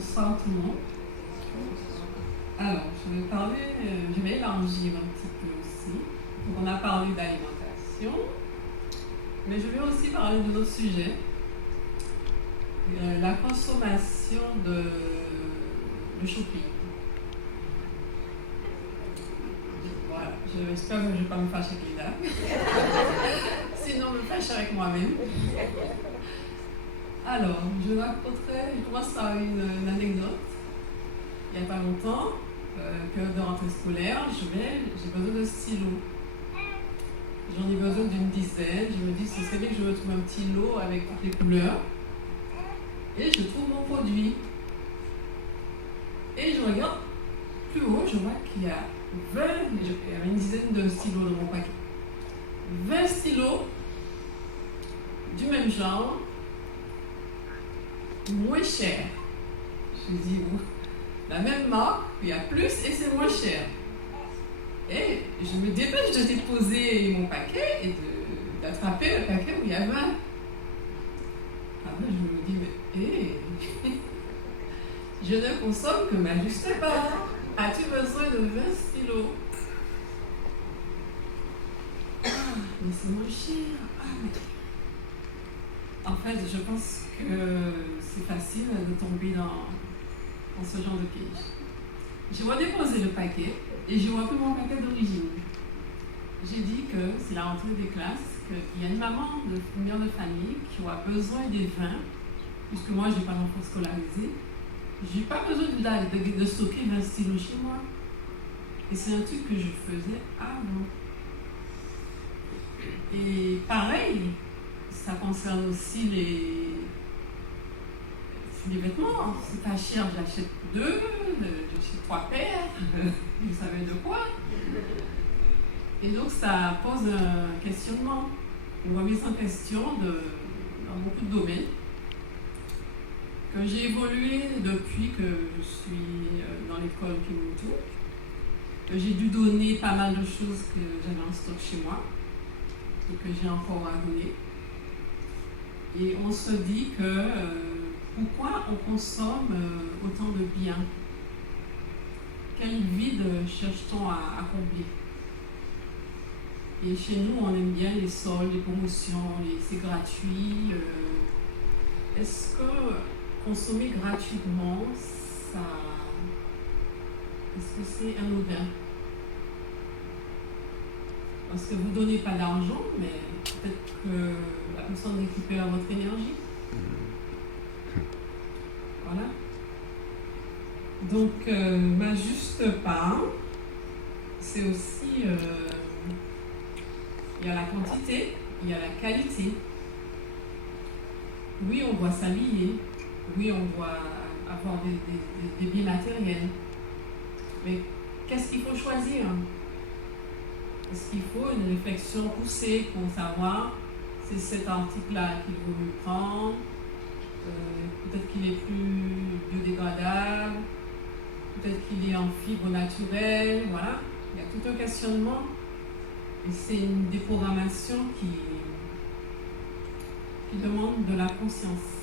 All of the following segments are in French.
Bonsoir tout le monde. Alors, je vais élargir un petit peu aussi. Donc, on a parlé d'alimentation, mais je vais aussi parler de notre sujet, la consommation de shopping. Voilà, j'espère que je ne vais pas me fâcher avec les dames. Sinon, je me fâche avec moi-même. Alors, je commence par une anecdote. Il n'y a pas longtemps, période de rentrée scolaire, j'ai besoin de stylos. J'en ai besoin d'une dizaine. Je me dis, ce serait bien que je me trouve un petit lot avec toutes les couleurs. Et je trouve mon produit. Et je regarde plus haut, je vois qu'il y a il y avait une dizaine de stylos dans mon paquet. 20 stylos du même genre, moins cher. Je dis, la même marque, il y a plus et c'est moins cher. Et je me dépêche de déposer mon paquet et d'attraper le paquet où il y a 20. Après, je me dis, mais je ne consomme que ma juste part. As-tu besoin de 20 stylos? Mais c'est moins cher. En fait, je pense que c'est facile de tomber dans ce genre de piège. Je vais déposer le paquet et je vois plus mon paquet d'origine. J'ai dit que c'est la rentrée des classes, qu'il y a une mère de famille qui aura besoin des vins, puisque moi je n'ai pas d'enfant scolarisé. Je n'ai pas besoin de stocker 20 stylos chez moi. Et c'est un truc que je faisais avant. Et pareil, ça concerne aussi les vêtements. C'est pas cher, j'achète 2, j'achète 3 paires, vous savez de quoi. Et donc ça pose un questionnement, une remise en question dans beaucoup de domaines. Que j'ai évolué depuis que je suis dans l'école Kimuntu, que j'ai dû donner pas mal de choses que j'avais en stock chez moi et que j'ai encore à donner. Et on se dit que pourquoi on consomme autant de biens? Quel vide cherche-t-on à combler? Et chez nous, on aime bien les soldes, les promotions, c'est gratuit. Est-ce que consommer gratuitement, est-ce que c'est anodin? Parce que vous ne donnez pas d'argent, mais peut-être que la personne récupère votre énergie. Voilà. Donc, ma juste part, c'est aussi, il y a la quantité, il y a la qualité. Oui, on doit s'habiller. Oui, on doit avoir des biens matériels. Mais qu'est-ce qu'il faut choisir? Est-ce qu'il faut une réflexion poussée pour savoir si c'est cet article-là qu'il vaut mieux prendre? Peut-être qu'il est plus biodégradable, peut-être qu'il est en fibre naturelle, voilà. Il y a tout un questionnement. Et c'est une déprogrammation qui demande de la conscience.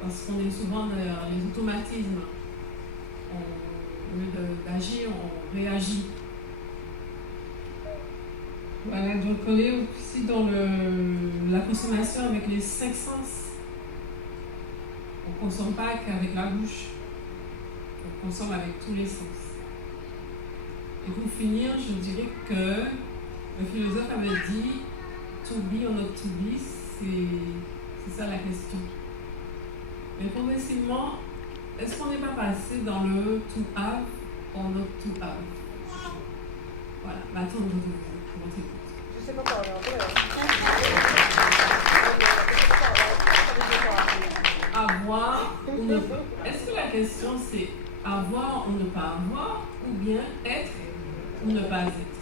Parce qu'on est souvent dans les automatismes. Au lieu d'agir, on réagit. Voilà, donc on est aussi dans la consommation avec les 5 sens. On ne consomme pas qu'avec la bouche. On consomme avec tous les sens. Et pour finir, je dirais que le philosophe avait dit « to be or not to be », c'est ça la question. Mais progressivement, est-ce qu'on n'est pas passé dans le to have or not to have? Voilà, maintenant je vous écoute. Je sais pas parler anglais. Avoir ou ne pas. Est-ce que la question c'est avoir ou ne pas avoir, ou bien être ou ne pas être?